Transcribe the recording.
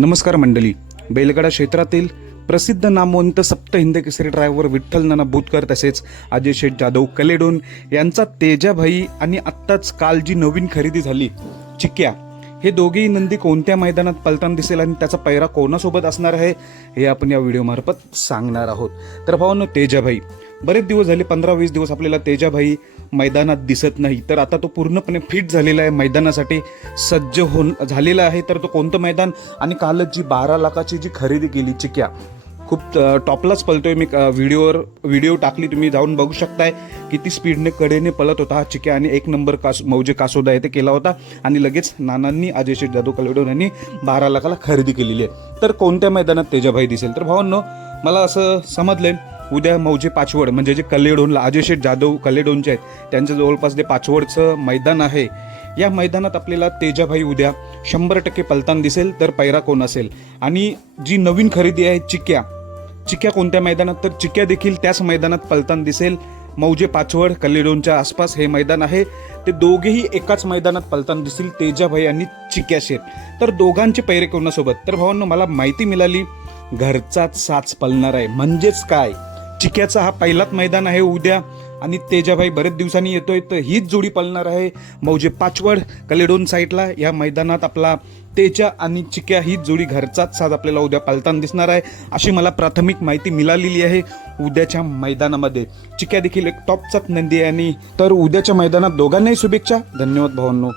नमस्कार मंडळी. बैलगाडा क्षेत्रातील प्रसिद्ध नामवंत सप्त हिंद केसरी ड्रायव्हर विठ्ठल नाना बुतकर तसेच अजय शेठ जाधव कलेडोन यांचा तेजाभाई आणि आत्ताच काल जी नवीन खरेदी झाली. चिक्या हे दोघेही नंदी कोणत्या मैदानात पलताना दिसेल आणि त्याचा पैरा कोणासोबत असणार आहे हे आपण या व्हिडिओमार्फत सांगणार आहोत. तर भावांनो तेजाभाई. बरेच दिवस झाले पंधरा वीस दिवस आपल्याला तेजाभाई मैदानात दिसत नाही. तर आता तो पूर्णपणे फिट झालेला आहे मैदानासाठी सज्ज होऊन झालेला आहे. तर तो कोणतं मैदान? आणि कालच जी बारा लाखाची जी खरेदी केली चिक्या खूप टॉपलाच पळतोय. मी व्हिडिओवर व्हिडिओ टाकली तुम्ही जाऊन बघू शकताय. किती स्पीडने कडेने पळत होता हा चिक्या. आणि एक नंबर कास मौजे कासोदा आहे ते केला होता. आणि लगेच नानांनी अजय शेठ जाधव कलवडून यांनी बारा लाखाला खरेदी केलेली आहे. तर कोणत्या मैदानात तेजाभाई दिसेल? तर भावांनो मला असं समजलंय उद्या मौजे पाचवड म्हणजे जे कल्लेडोनला अजय शेठ जाधव कल्लेडोनचे आहेत त्यांच्या जवळपास जे पाचवडचं मैदान आहे या मैदानात आपल्याला तेजाभाई उद्या शंभर टक्के पलतान दिसेल तर पैरा कोण असेल? आणि जी नवीन खरेदी आहे चिक्या चिक्या कोणत्या मैदानात? तर चिक्या देखील त्याच मैदानात पलतान दिसेल मौजे पाचवड कल्लेडोनच्या आसपास हे मैदान आहे. ते दोघेही एकाच मैदानात पलताना दिसतील तेजाभाई आणि चिक्या शेठ. तर दोघांचे पैरे कोणासोबत? तर भावांनो मला माहिती मिळाली घरचाच साच पलणार आहे. म्हणजेच काय? चिक्याचा हा पहिलाच मैदान आहे उद्या. आणि तेजाभाई बरेच दिवसांनी येतोय तर हीच जोडी पालणार आहे मौजे पाचवड कलेडोन साईडला. या मैदानात आपला तेजा आणि चिक्या ही जोडी घरचाच साज आपल्याला उद्या पालताना दिसणार आहे. अशी मला प्राथमिक माहिती मिळालेली आहे उद्याच्या मैदानामध्ये. चिक्या देखील एक टॉपचाच नंदी आहे आणि तर उद्याच्या मैदानात दोघांनाही शुभेच्छा. धन्यवाद भावांनो.